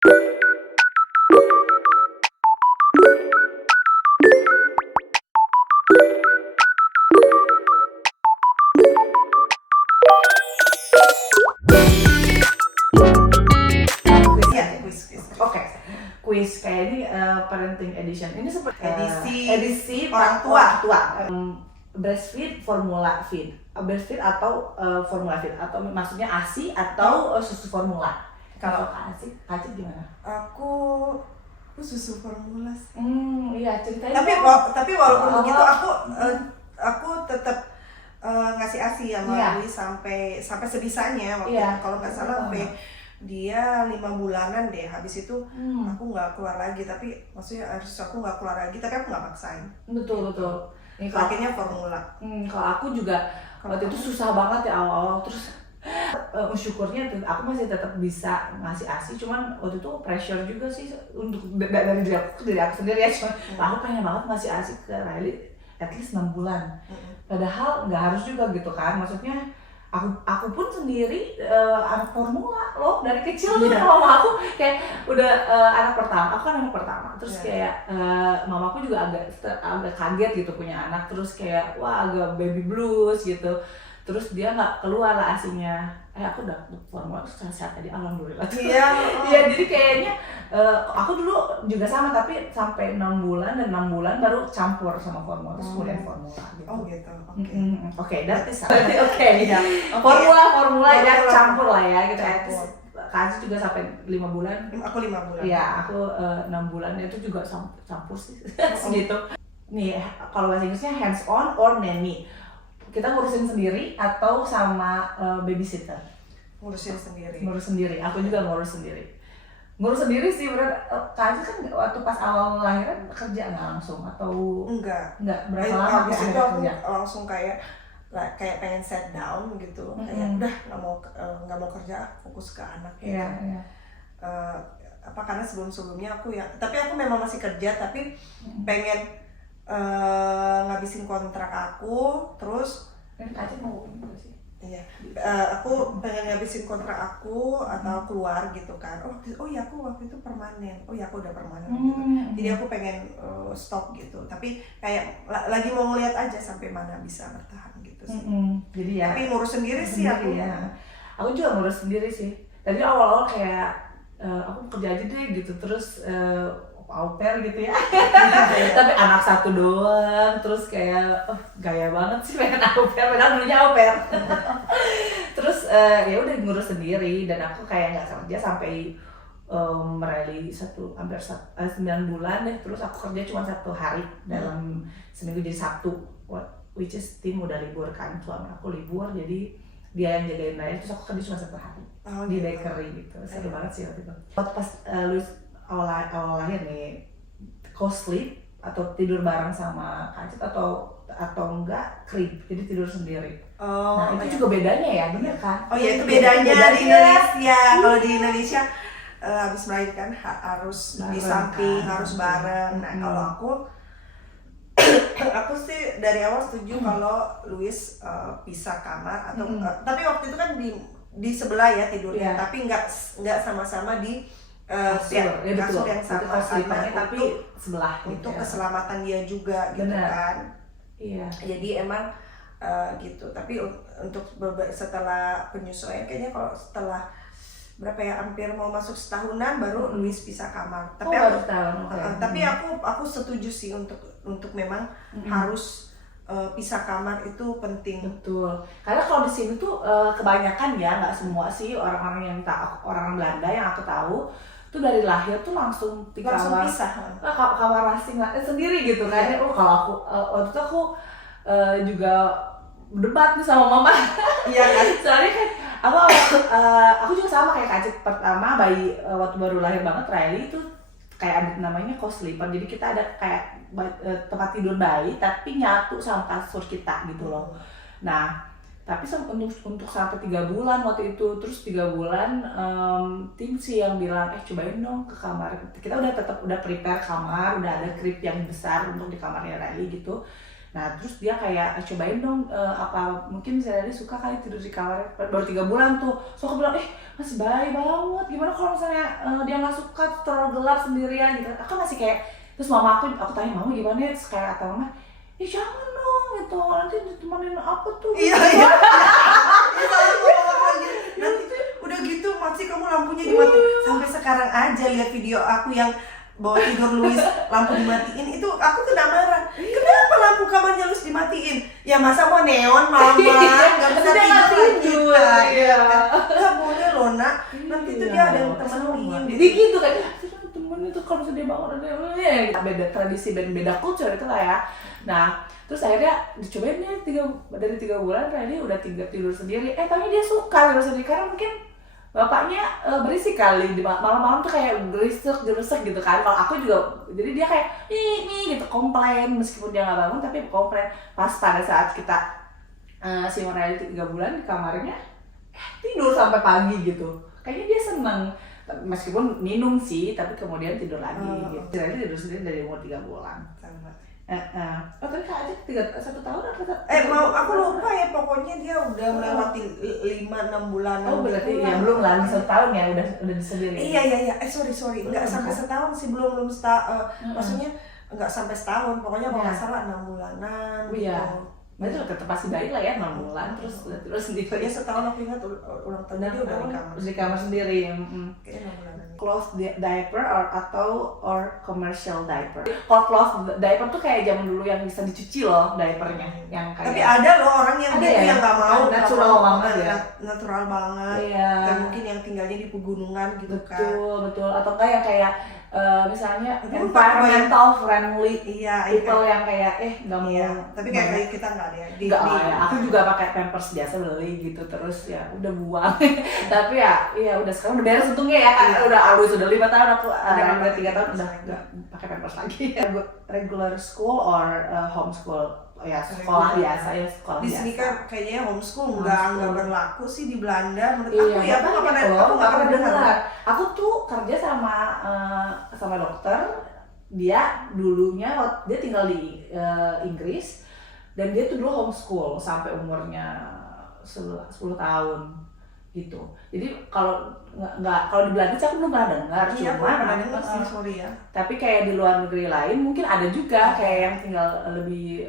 Oke, quiz kayak ini parenting edition. Ini seperti edisi orang tua. Breastfeed, formula feed, breastfeed atau formula feed, atau maksudnya ASI atau susu formula. Kalau ASI, Kacit gimana? Aku susu formula sih. Iya, ceritain. Tapi walaupun begitu aku tetap ngasih ASI ya melalui sampai sebisanya waktu itu. Kalau nggak salah sampai dia 5 bulanan deh. Habis itu aku nggak keluar lagi, tapi maksudnya harus aku nggak keluar lagi, tapi aku nggak maksain. Betul. Akhirnya formula. Kalau aku juga waktu itu susah banget ya awal-awal, terus syukurnya aku masih tetap bisa ngasih ASI, cuman waktu itu pressure juga sih untuk dari diri aku sendiri ya, cuman aku pengen banget ngasih ASI ke Riley at least 6 bulan. Padahal nggak harus juga gitu kan, maksudnya aku pun sendiri anak formula loh dari kecil tuh. Mama aku kayak udah anak pertama, aku kan anak pertama, terus kayak mamaku juga agak kaget gitu punya anak, terus kayak wah agak baby blues gitu, terus dia nggak keluar lah ASINya. Aku udah formula terus sehat tadi, alhamdulillah. Iya, jadi kayaknya aku dulu juga sama, tapi sampai 6 bulan dan 6 bulan baru campur sama formula, terus kemudian formula gitu. Oh gitu. Oke, berarti formula ya campur lah ya gitu. Kasih juga sampai 5 bulan. Aku 5 bulan. Iya, aku 6 bulan itu juga campur sih. Gitu. Nih, kalau bahasa Inggrisnya hands on or nanny. Kita ngurusin sendiri atau sama babysitter? Ngurusin sendiri. Ngurus sendiri. Aku juga ngurus sendiri. Ngurus sendiri sih, Kasih kan waktu pas awal lahiran kerja nggak langsung atau enggak berapa lama habis itu aku kerja? langsung kayak pengen set down gitu, kayak udah nggak mau kerja, fokus ke anak gitu. Iya. Karena sebelumnya aku tapi aku memang masih kerja, tapi pengen ngabisin kontrak aku, terus Kacit mau juga sih. Iya, aku pengen ngabisin kontrak aku atau keluar gitu kan. Oh ya aku waktu itu permanen. Oh ya aku udah permanen gitu. Jadi aku pengen stop gitu. Tapi kayak lagi mau ngeliat aja sampai mana bisa bertahan gitu sih. Jadi ya. Tapi ngurus sendiri sih aku. Ya. Aku juga ngurus sendiri sih. Tadi awal-awal kayak aku kerja aja deh gitu, terus au pair gitu ya. Tapi anak satu doang, terus kayak gaya banget sih pengen au pair, padahal dulunya au pair. Terus ya udah ngurus sendiri, dan aku kayak nggak kerja sampai Riley hampir 9 bulan deh. Terus aku kerja cuma 1 hari dalam seminggu, jadi Sabtu, which is tim udah libur kan, suami aku libur, jadi dia yang jagain Riley, terus aku kerja cuma 1 hari di bakery gitu. Seru banget sih waktu itu. Waktu pas Louis awal lahir nih, co-sleep atau tidur bareng sama Kacit atau enggak crib, jadi tidur sendiri. Nah itu juga bedanya ya, bener kan? Oh ya, itu bedanya di Indonesia. Kalau di Indonesia habis melahirkan harus bareng, di samping kan? Harus bareng. Nah kalau aku sih dari awal setuju kalau Louis pisah kamar atau tapi waktu itu kan di sebelah ya tidurnya, tapi nggak sama-sama di kasur yang sama, karena tapi sebelah untuk keselamatan dia juga gitu. Bener. Kan. Iya. Jadi emang gitu. Tapi untuk setelah penyesuaian kayaknya kalau setelah berapa ya, hampir mau masuk setahunan baru Louis pisah kamar. Tapi tapi aku setuju sih untuk memang harus pisah kamar itu penting. Betul. Karena kalau di sini tuh kebanyakan ya, nggak semua sih, orang orang Belanda yang aku tahu tuh dari lahir tuh langsung kamar pisah. Kamar masing sendiri gitu kan. Kalau aku waktu itu aku juga debat nih sama mama. Iya kan? Soalnya kan aku juga sama kayak Kacit, pertama bayi waktu baru lahir banget Riley itu kayak ada namanya co-sleeper. Jadi kita ada kayak tempat tidur bayi tapi nyatu sama kasur kita gitu loh. Nah, tapi untuk sampai 3 bulan waktu itu, terus 3 bulan tim sih yang bilang cobain dong ke kamar. Kita udah prepare kamar, udah ada crib yang besar untuk di kamarnya Riley gitu. Nah terus dia kayak cobain dong apa mungkin misalnya dia suka kali tidur di kamar baru 3 bulan tuh. So aku bilang masih bayi banget, gimana kalau misalnya dia nggak suka terlalu gelap sendirian gitu. Aku masih kayak, terus mama aku tanya mama gimana ya, kayak kata mama jangan dong gitu, nanti ditemenin apa tuh iya nanti udah gitu masih kamu lampunya dimatiin. Sampai sekarang aja lihat video aku yang bawa tidur Louis lampu dimatiin itu aku kena marah. Kenapa lampu kamarnya Louis dimatiin? Ya masa mau neon mama nggak bisa tidur lagi kita. Nggak boleh loh nak, nanti tuh dia ada yang temenin. Jadi gitu kan, temen itu kalau sudah bangun ada beda tradisi dan beda culture itu lah ya. Nah terus akhirnya dicobain nih dari 3 bulan Riley udah tidur sendiri. Tapi dia suka tidur sendiri karena mungkin bapaknya berisik kali di malam-malam tuh kayak gerisek gitu kan. Kalau aku juga, jadi dia kayak nih gitu komplain meskipun dia nggak bangun tapi komplain. Pas pada saat kita si Riley 3 bulan di kamarnya tidur sampai pagi gitu. Kayaknya dia seneng meskipun minum sih, tapi kemudian tidur lagi gitu. Riley tidur sendiri dari umur 3 bulan. Oh tadi Kak Ajeng 1 tahun atau aku lupa ya, pokoknya dia udah melewati 5-6 bulan. Oh berarti ya belum lah 1 tahun ya udah sendiri. Iya. Sorry, nggak sampai setahun sih, belum maksudnya nggak sampai setahun, pokoknya kalau nggak salah 6 bulanan. Iya. Berarti tetap pasti bayi lah ya 6 bulan terus sendiri. Ya setahun aku ingat ulang tahun dia udah di kamar sendiri. Kayaknya 6 bulanan. Cloth diaper or commercial diaper. Kalau cloth diaper tuh kayak zaman dulu yang bisa dicuci loh diapernya, yang kayak. Tapi ada loh orang yang gitu yang nggak mau natural banget ya. Natural banget. Iya. Dan mungkin yang tinggalnya di pegunungan gitu kan. Betul. Atau enggak yang kayak misalnya environmental friendly people yang kayak nggak mau. Iya. Tapi kayak kita nggak ada ya. Nggak ya. Aku juga pakai Pampers biasa beli gitu terus ya udah buang. Tapi ya udah sekarang udah beres untungnya ya kan. Udah Alus udah 5 tahun, aku udah 3 tahun udah nggak pakai Pampers lagi. Regular school or homeschool? Ya sekolah biasa ya sekolah di biasa. sini kan kayaknya homeschool nggak berlaku sih di Belanda menurut aku ya. Aku nggak pernah dengar. Aku tuh kerja sama dokter, dia dulunya dia tinggal di Inggris dan dia tuh dulu homeschool sampai umurnya 10 tahun gitu. Jadi kalau di Belanda sih aku belum pernah dengar, sorry ya. Tapi kayak di luar negeri lain mungkin ada juga kayak yang tinggal lebih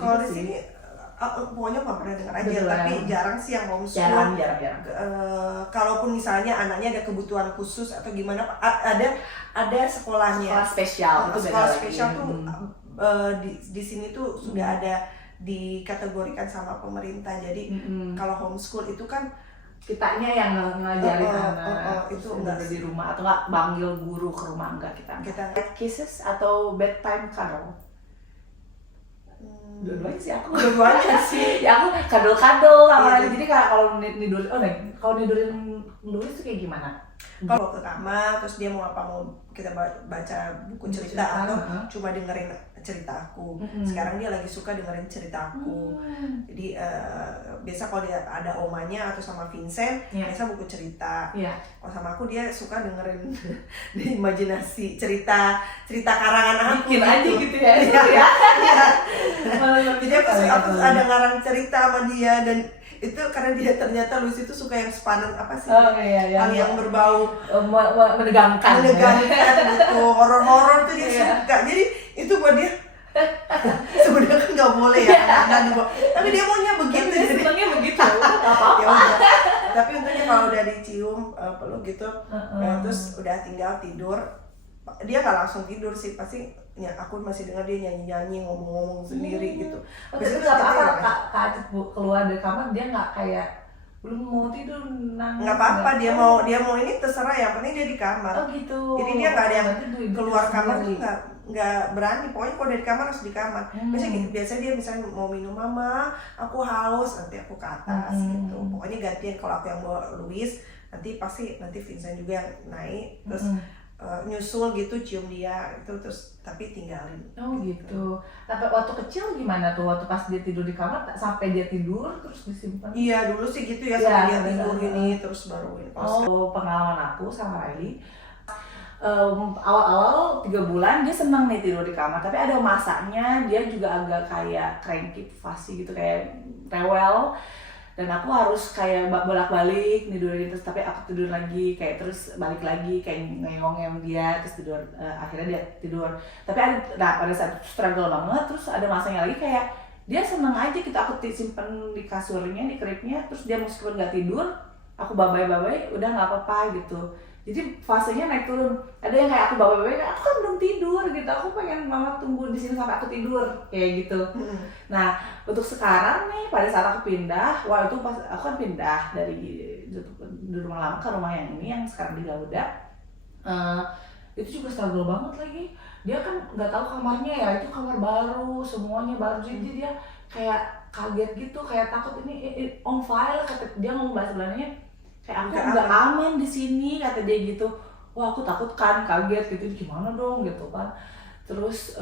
kalau di sini pokoknya nggak pernah dengar aja. Tapi jarang sih yang homeschool. Jarang. Kalaupun misalnya anaknya ada kebutuhan khusus atau gimana, ada sekolahnya. Sekolah spesial. Sekolah spesial tuh di sini tuh sudah ada dikategorikan sama pemerintah. Jadi kalau homeschool itu kan kitanya yang ngajarin anak itu enggak di rumah atau enggak panggil guru ke rumah, enggak kita kisses atau bedtime cuddle. Dua-duanya sih aku. Ya aku kadal-kadal sama lagi. Jadi kalau nidurin Louis itu kayak gimana? Kalau ke kamar terus dia mau kita baca buku cerita atau cuma dengerin cerita aku. Sekarang dia lagi suka dengerin cerita aku. Jadi biasa kalau dia ada omanya atau sama Vincent, biasa buku cerita. Kalau sama aku dia suka dengerin di imajinasi cerita karangan aku. Bikin aja gitu ya. Jadi aku ada ngarang cerita sama dia, dan itu karena dia ternyata Louis itu suka yang sepadan apa sih? Hal yang berbau menegangkan gitu, horor tuh dia suka. Jadi itu buat dia sebenarnya kan nggak boleh ya anak-anak, tapi dia maunya begitu. Senangnya begitu. Apa-apa. Tapi untungnya kalau udah dicium peluk gitu, terus udah tinggal tidur, dia nggak langsung tidur sih, pasti ya aku masih dengar dia nyanyi-nyanyi, ngomong-ngomong sendiri gitu. Terus apa Kak Acit keluar dari kamar dia nggak kayak belum mau tidur nangis? Nggak apa-apa, dia mau ini terserah, yang penting dia di kamar. Oh gitu. Jadi dia nggak ada yang keluar kamar tuh nggak berani. Pokoknya kalau dari kamar harus di kamar. Biasanya dia misalnya mau minum, mama aku haus, nanti aku ke atas gitu. Pokoknya gantian, kalau aku yang bawa Louis, nanti Vincent juga yang naik terus nyusul gitu, cium dia itu, terus tapi tinggalin. Oh gitu. Tapi waktu kecil gimana tuh, waktu pas dia tidur di kamar sampai dia tidur terus disimpan? Iya dulu sih gitu ya, sampai dia tidur gini terus baru ini. Oh, pengalaman aku sama Riley awal-awal 3 bulan dia seneng nih tidur di kamar, tapi ada masanya dia juga agak kayak cranky, fussy gitu, kayak rewel, dan aku harus kayak bolak-balik tidurin, terus tapi aku tidur lagi, kayak terus balik lagi kayak ngeyong dia, terus tidur, akhirnya dia tidur. Tapi pada saat struggle banget, terus ada masanya lagi kayak dia seneng aja gitu, aku simpen di kasurnya, di cribnya, terus dia meskipun nggak tidur, aku babai udah nggak apa-apa gitu. Jadi fasenya naik turun. Ada yang kayak aku bawa-bawa, aku kan belum tidur gitu. Aku pengen mama tunggu di sini sampai aku tidur kayak gitu. Nah, untuk sekarang nih pada saat aku pindah, itu pas aku kan pindah dari rumah lama ke rumah yang ini yang sekarang di Garuda. Itu juga struggle banget lagi. Dia kan nggak tahu kamarnya ya, itu kamar baru, semuanya baru, jadi dia kayak kaget gitu, kayak takut ini on fire, kata dia ngomong bahasa Belandanya. Kayak aku nggak aman di sini, kata dia gitu. Wah, aku takut kan, kaget gitu, gimana dong gitu kan. Terus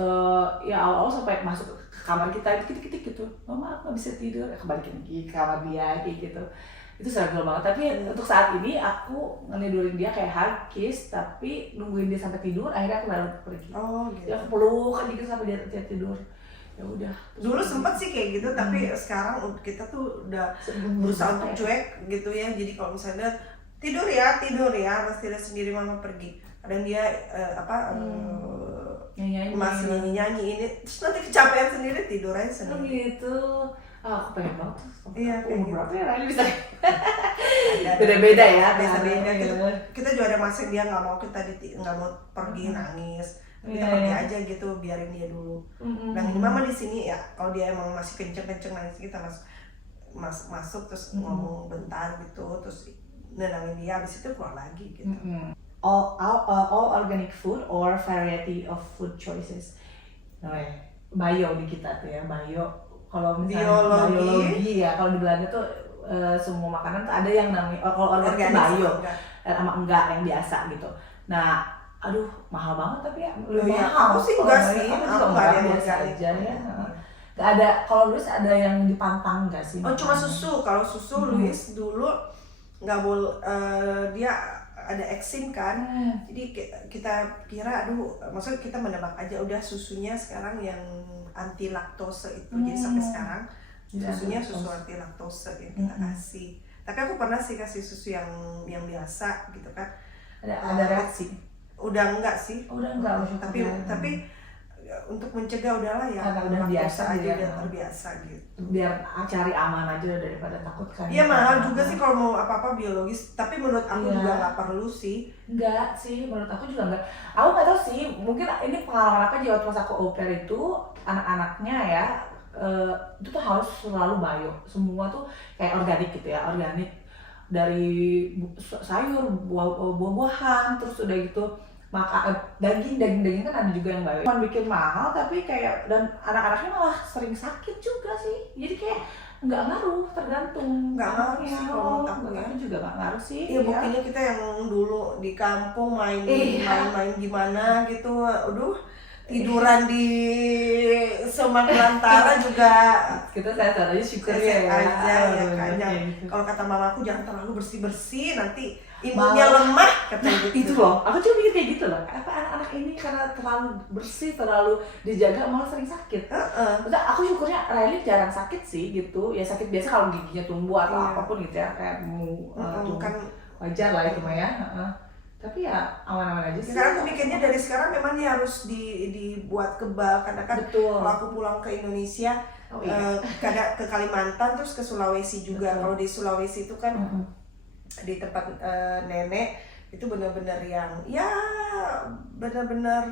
ya awal-awal sampai masuk ke kamar kita itu gitu, mama aku nggak bisa tidur, kembaliin lagi ke kamar dia kayak gitu. Itu struggle banget. Tapi untuk saat ini aku ngelidurin dia kayak hard kiss, tapi nungguin dia sampai tidur, akhirnya aku baru pergi. Gitu. Ya aku peluk kan gitu sampai dia tidur. Ya udah. Dulu sempet sih kayak gitu, tapi sekarang kita tuh udah berusaha untuk cuek gitu ya. Jadi kalau misalnya tidur ya harus tidur sendiri, mama pergi. Kadang dia masih nyanyi ini, terus nanti kecapean sendiri, tidur aja sendiri. Gitu. Aku pengen banget tuh. Iya, umur berapa ya Rani bisa? Beda-beda ya. Beda-beda. Kita juga ada masa dia nggak mau nggak mau pergi, nangis. Kita pergi aja gitu, biarin dia dulu. Dan ini mama di sini ya, kalau dia emang masih kenceng nangis, kita masuk terus ngomong bentar gitu, terus nenangin dia, habis itu keluar lagi gitu. All organic food or variety of food choices. Bio di kita tuh ya, bio. Kalau misalnya biologi ya, kalau di Belanda tuh semua makanan tuh ada yang namanya kalau organik bio, sama enggak yang biasa gitu. Nah, aduh mahal banget tapi ya mahal. Aku sih enggak sih, aku nggak ada biasa aja ya. Nggak ada. Kalau Luis ada yang dipantang nggak sih? Cuma susu. Kalau susu Luis dulu nggak boleh, dia ada eksim kan, jadi kita kira maksudnya kita menebak aja, udah susunya sekarang yang anti laktose itu, jadi sampai sekarang susunya susu anti laktose yang kita kasih. Tapi aku pernah sih kasih susu yang biasa gitu kan. Ada reaksi? Udah enggak sih. Tapi untuk mencegah udahlah ya, karena udah biasa aja, ya. Udah terbiasa gitu. Biar cari aman aja daripada takut kan. Iya, mahal juga sih kalau mau apa-apa biologis, tapi menurut aku juga nggak perlu sih. Enggak sih, menurut aku juga enggak. Aku nggak tahu sih, mungkin ini pengalaman aku aja waktu pas aku au pair itu, anak-anaknya ya itu tuh harus selalu bio, semua tuh kayak organik gitu ya, organik dari sayur, buah-buahan, terus udah gitu daging kan ada juga yang bio. Cuma bikin mahal tapi kayak, dan anak-anaknya malah sering sakit juga sih. Jadi kayak nggak ngaruh, tergantung. Nggak ngaruh sih kalau menurut aku juga nggak ngaruh sih. Iya, buktinya kita yang dulu di kampung main gimana gitu, aduh tiduran di semak belantara juga kita sehat aja, syukur ya aja. Kalau kata mamaku jangan terlalu bersih nanti imunnya lemah, katanya gitu. Itu loh, aku juga mikir kayak gitu loh. Apa anak-anak ini karena terlalu bersih, terlalu dijaga malah sering sakit. Aku syukurnya Riley jarang sakit sih gitu. Ya sakit biasa kalau giginya tumbuh atau apapun gitu ya, kayak kan wajar lah itu mah ya. Tapi ya aman-aman aja sih. Sekarang aku mikirnya dari sekarang memang dia harus dibuat kebal, karena kan kalau aku pulang ke Indonesia, kadang ke Kalimantan terus ke Sulawesi juga. Kalau di Sulawesi itu kan di tempat nenek itu benar-benar yang ya benar-benar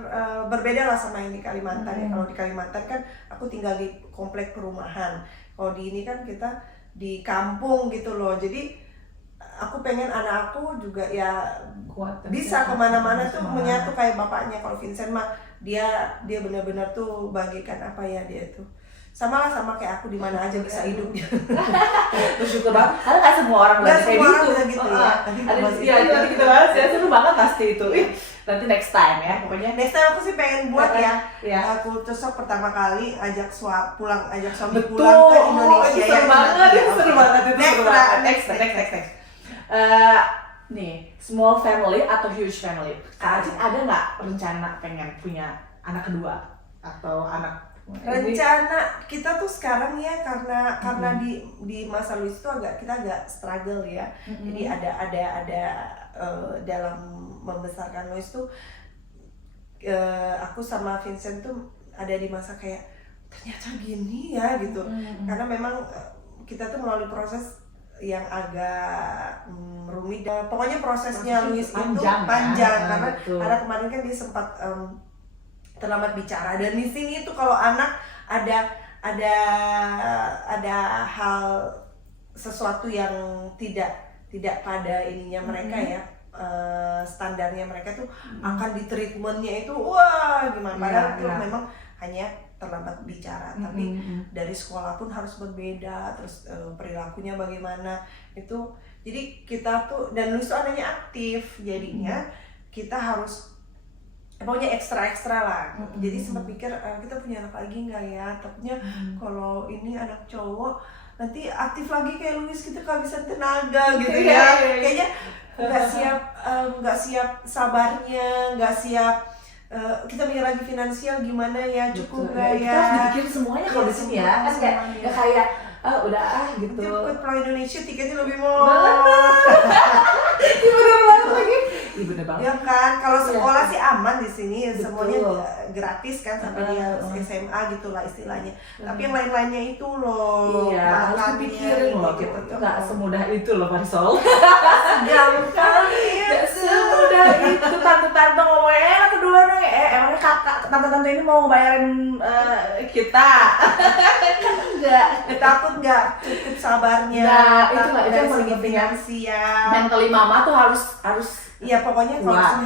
berbeda lah sama yang di Kalimantan ya. Kalau di Kalimantan kan aku tinggal di komplek perumahan, kalau di ini kan kita di kampung gitu loh. Jadi aku pengen anak aku juga ya kuat, bisa kemana-mana tuh menyatu kayak bapaknya. Kalau Vincent mah dia benar-benar tuh bagikan apa ya, dia tuh sama kayak aku, di mana aja bisa hidup dia. Bersyukur banget, karena nggak semua orang kayak gitu ya. Nanti kita bahas ya, seru banget pasti itu. Nanti next time ya, pokoknya next time aku sih pengen buat aku tusuk pertama kali ajak suami pulang ke Indonesia. Seru banget itu. Next. nih, small family atau huge family? Kak Acit ada nggak rencana pengen punya anak kedua atau anak? Rencana kita tuh sekarang ya karena di masa Louis itu kita agak struggle ya. Jadi ada dalam membesarkan Louis tuh aku sama Vincent tuh ada di masa kayak ternyata gini ya gitu. Karena memang kita tuh melalui proses yang agak rumit. Pokoknya prosesnya Louis itu panjang karena kemarin kan dia sempat terlambat bicara, dan di sini itu kalau anak ada hal sesuatu yang tidak pada ininya mereka ya, standarnya mereka tuh akan di treatmentnya itu wah gimana, padahal itu memang hanya terlambat bicara, tapi dari sekolah pun harus berbeda, terus perilakunya bagaimana itu. Jadi kita tuh, dan Louis tuh adanya aktif, jadinya kita harus pokoknya ekstra lah. Jadi sempat pikir kita punya anak lagi nggak ya, takutnya kalau ini anak cowok nanti aktif lagi kayak Louis, kita kehabisan tenaga gitu ya. Kayaknya nggak siap sabarnya, nggak siap. Kita mikir lagi finansial gimana ya, cukup nggak ya. Kita harus bikin semuanya kalau di sini ya, kan kayak udah gitu. Ikut Pulang Indonesia tiketnya lebih mahal. Bener banget lagi. Iya bener banget. Ya kan, kalau sekolah sih aman di sini, semuanya gratis kan sampai dia SMA gitulah istilahnya. Tapi yang lain-lainnya itu loh. Iya, harus dipikirin loh, kita tuh nggak semudah itu loh Marisol. Gampang Nggak semudah itu. Tante-tante ngomongnya kedua nih, emangnya kakak tante-tante ini mau bayarin kita? Kan enggak. Takut nggak cukup sabarnya. Nah, itu nggak, itu dari yang paling segi penting. finansial. Mentally mama tuh harus Iya, pokoknya kalau di sini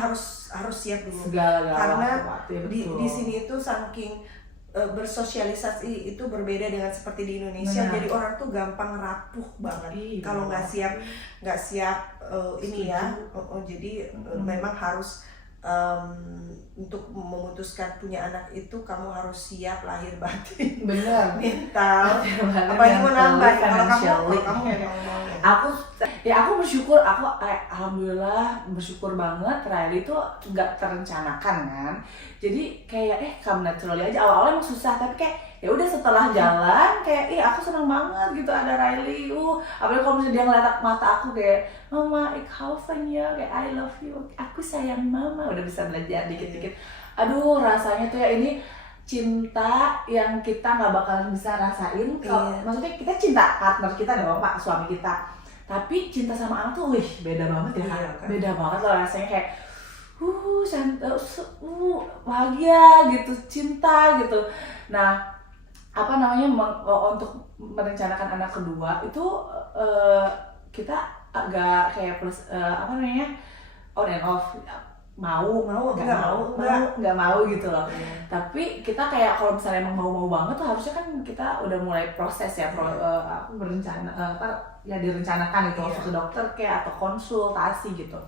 harus siap dulu. segala-galanya. Karena di sini itu saking bersosialisasi itu berbeda dengan seperti di Indonesia. Jadi orang tuh gampang rapuh banget kalau nggak siap ini ya. Jadi memang harus untuk memutuskan punya anak itu kamu harus siap lahir batin, bener, mental, apalagi mau nambah. Kalau kamu aku bersyukur, alhamdulillah bersyukur banget Riley tuh nggak terencanakan kan, jadi kayak come naturally aja. Awalnya emang susah, tapi kayak ya udah setelah jalan kayak aku senang banget gitu ada Riley. Apalagi kalau misalnya dia ngeliat mata aku kayak mama ik hou van ya, kayak I love you, aku sayang mama, udah bisa belajar dikit-dikit. Aduh rasanya tuh ya ini cinta yang kita nggak bakalan bisa rasain kalau maksudnya kita cinta partner kita dong, pak suami kita, tapi cinta sama anak tuh beda banget ya kan? Beda banget loh rasanya, kayak bahagia gitu, cinta gitu. Nah untuk merencanakan anak kedua itu kita agak kayak plus on and off, nggak mau gitu loh. Tapi kita kayak kalau misalnya emang mau banget tuh harusnya kan kita udah mulai proses ya, aku berencana direncanakan itu masuk ke dokter kayak atau konsultasi gitu.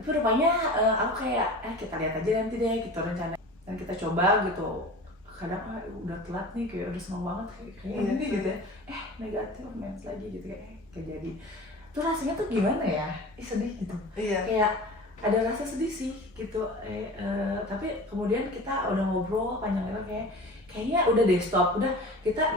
Tapi rupanya aku kayak kita lihat aja nanti deh gitu rencana, dan kita coba gitu. Kadang udah telat nih, kayak udah seneng banget kayak ini gitu ya, negatif mens lagi gitu kayak jadi. Tuh rasanya tuh gimana ya, sedih gitu. Kayak ada rasa sedih sih gitu. Tapi kemudian kita udah ngobrol panjang lebar kayaknya udah deh stop, udah kita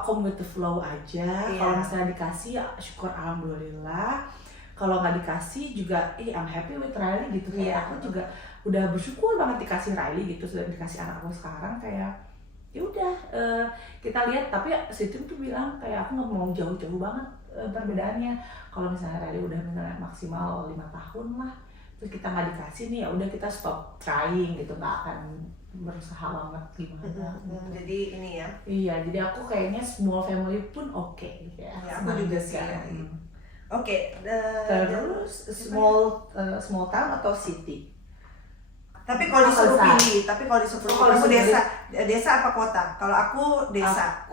come with the flow aja. Kalau misalnya dikasih ya syukur alhamdulillah, kalau nggak dikasih juga I'm happy with Riley gitu. Kayak aku juga udah bersyukur banget dikasih Riley gitu, sudah dikasih anak aku sekarang. Kayak ya udah kita lihat. Tapi si Tim tuh bilang kayak aku nggak mau jauh-jauh banget perbedaannya. Kalau misalnya Riley udah misalnya maksimal 5 tahun lah, terus kita nggak dikasih nih, ya udah kita stop trying gitu, nggak akan berusaha banget gimana. Jadi ini ya. Iya, jadi aku kayaknya small family pun oke ya. Aku juga sih. Terus small town atau city? Tapi kalau disuruh pilih, kamu desa apa kota? Kalau aku desa.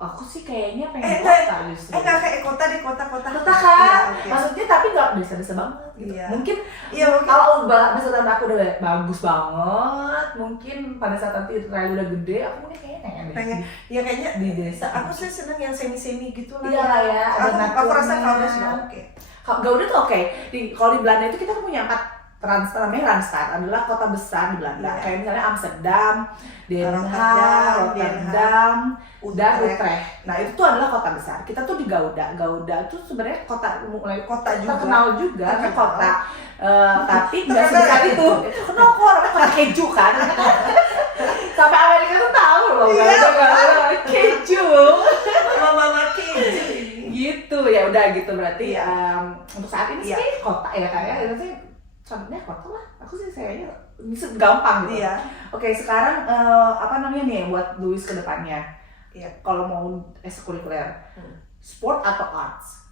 Aku sih kayaknya pengen kota justru. Enggak kayak kota kan. Ya, maksudnya tapi nggak desa-desa banget gitu. Mungkin mungkin kalau masa tante aku udah bagus banget, mungkin pada saat nanti Riley udah gede, aku mungkin kayaknya kayaknya di desa. Aku sih seneng yang semi-semi gitu lah. Iya lah ya. Aku rasa kalau udah sudah oke. Gouda tuh oke. Kalau di Belanda itu kita punya 4 Randstad, namanya Randstad adalah kota besar di Belanda. Iya. Kayak misalnya Amsterdam, Den Haag, Rotterdam, dan Utrecht. Nah itu tuh adalah kota besar. Kita tuh di Gouda. Gouda tuh sebenarnya mulai Kota juga. terkenal juga, kan Terkenal. kota. Tapi nggak sebesar itu. Terkenal kok, namanya kota keju kan. Sampai Amerika tuh tahu loh. Iya, Gouda keju. Mama keju ini. Gitu ya udah gitu berarti Iya. untuk saat ini Iya. sih kota ya kayak itu sih contohnya kota lah. Aku sih kayaknya bisa gampang gitu. Iya. Oke, sekarang apa namanya nih buat Louis ke depannya? Iya. Kalau mau ekskulikuler, sport atau arts?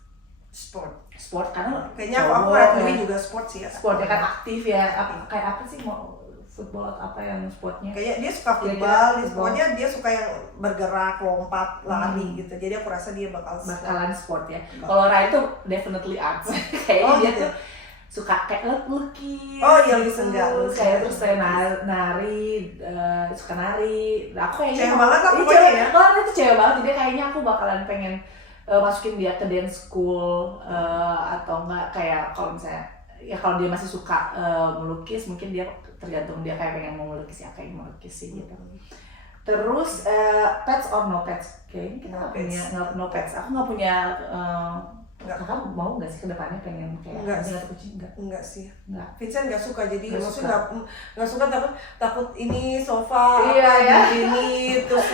Sport karena Kayaknya aku cowok, lihat Louis juga sport sih ya. sport ya kan aktif ya. Kayak apa sih mau football atau apa yang sportnya? Kayak dia suka Kira-kira football, football. pokoknya dia suka yang bergerak, lompat, lari gitu. Jadi aku rasa dia Bakalan sport ya. Kalau Ryan tuh definitely arts. Kayaknya Oh, dia gitu. tuh suka kayak lukis. Oh, iya, gitu. Louis enggak. Kayak terus kayak nari, suka nari. Nah, aku kayaknya Cewek banget lah Iya, pokoknya cewek. ya. Wah, itu cewek banget. Jadi kayaknya aku bakalan pengen masukin dia ke dance school atau enggak kayak kalau misalnya ya kalau dia masih suka melukis mungkin dia tergantung dia kayak pengen mau melukis ya kayak mau melukis sih gitu. Terus pets or no pets? Kayaknya kita nggak punya no pets. Aku nggak punya. Kakak mau nggak sih kedepannya pengen kayak Enggak anjing atau kucing? Enggak sih. Enggak. Vincent nggak suka, jadi Nggak maksudnya nggak suka takut ini sofa Iya, apa ya. ini terus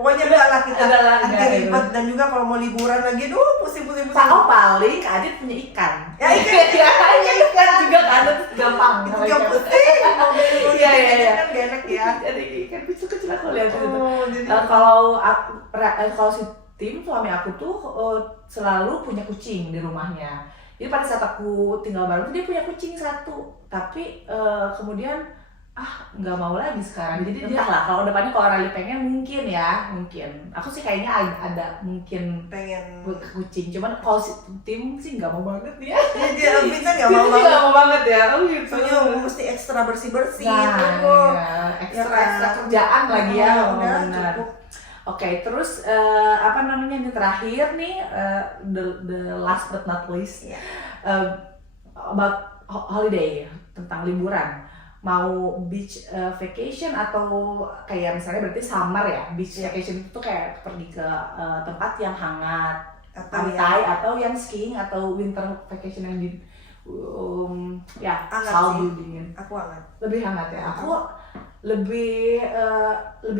pokoknya enggak lah kita Enggak lah, nanti enggak, ribet dan juga kalau mau liburan lagi pusing. Aku paling Kak Adit punya ikan. Ya, ikan. Ya, ikan juga kan itu gampang. Itu namanya gak ikan. pusing mau Iya, iya. kan gak enak ya. Jadi ikan kecil aku lihat gitu. Oh, jadi Kalau si Tim suami aku tuh selalu punya kucing di rumahnya. Jadi pada saat aku tinggal baru tuh dia punya kucing 1, tapi kemudian nggak mau lagi sekarang. Jadi dia lah kalau depannya kalau Rally pengen mungkin. Aku sih kayaknya ada mungkin pengen kucing. Cuman kalau si Tim sih nggak mau banget dia. dia Vincent nggak Tim mau sih banget. nggak mau banget ya. Oh gitu. Soalnya mesti ekstra bersih Nah, tuh. ekstra kan? kerjaan lagi ya. Udah Benar. cukup. Oke, terus apa namanya nih terakhir nih the last but not least Iya. about holiday tentang liburan. Mau beach vacation atau kayak misalnya berarti summer ya beach vacation itu tuh kayak pergi ke tempat yang hangat, pantai atau yang skiing atau winter vacation yang di Hangat salju sih. dingin. Aku hangat. Lebih hangat ya. Aku lebih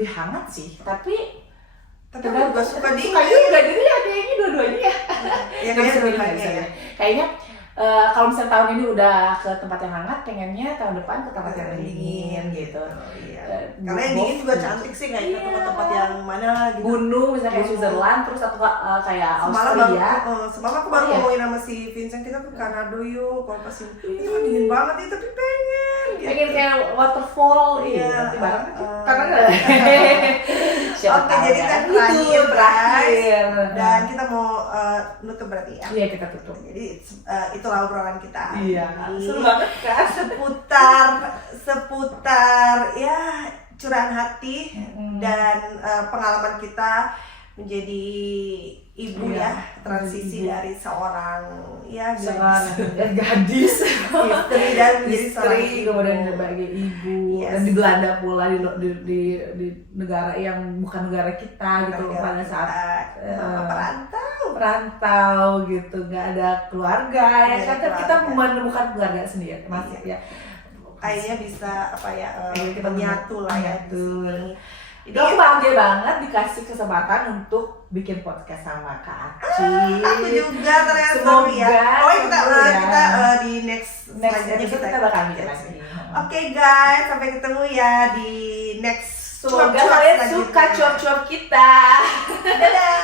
hangat sih, tapi Tapi aku juga suka dingin. Suka juga, jadi ya kayaknya dua-duanya ya. Ya Nggak kayaknya bisa dua-duanya pilih, ya. Kayaknya kalau misalnya tahun ini udah ke tempat yang hangat, pengennya tahun depan ke tempat yang dingin gitu. Oh, iya. Karena yang dingin juga cantik sih kayak ke tempat-tempat yang mana gitu. Gunung misalnya kayak Gunung. Switzerland, terus atau kayak Semalam Australia. semalam aku baru Oh, iya. ngomongin sama si Vincent, kita ke Kanada yuk. Kalau pas itu kan dingin banget itu tapi pengen. Pengen kayak waterfall, Iya, nanti bareng uh, karena nggak. Oke, jadi kan itu terakhir. Dan kita mau nutup berarti ya. Iya, kita tutup. Jadi itulah obrolan kita. Iya, Ini seru banget kan? seputar ya curahan hati dan pengalaman kita menjadi ibu Iya, ya, transisi ibu. dari seorang ya gadis istri dan menjadi seorang istri ibu. kemudian sebagai ibu Yes. dan di Belanda pula di negara yang bukan negara kita gitu pada saat perantau gitu nggak ada keluarga ya Nggak kan ada kita keluarga. menemukan keluarga sendiri masih ya akhirnya bisa apa ya kita menyatu lah ya di menyatu. sini. Jadi aku bahagia banget dikasih kesempatan untuk bikin podcast sama Kak Aci. Aku juga ternyata Semoga ya. Oh kita seru ya. kita di next Next episode kita bakal bikin next. lagi. Oke guys, sampai ketemu ya di next Semoga cuap-cuap kalian selanjutnya. suka cuap-cuap kita. Dadah.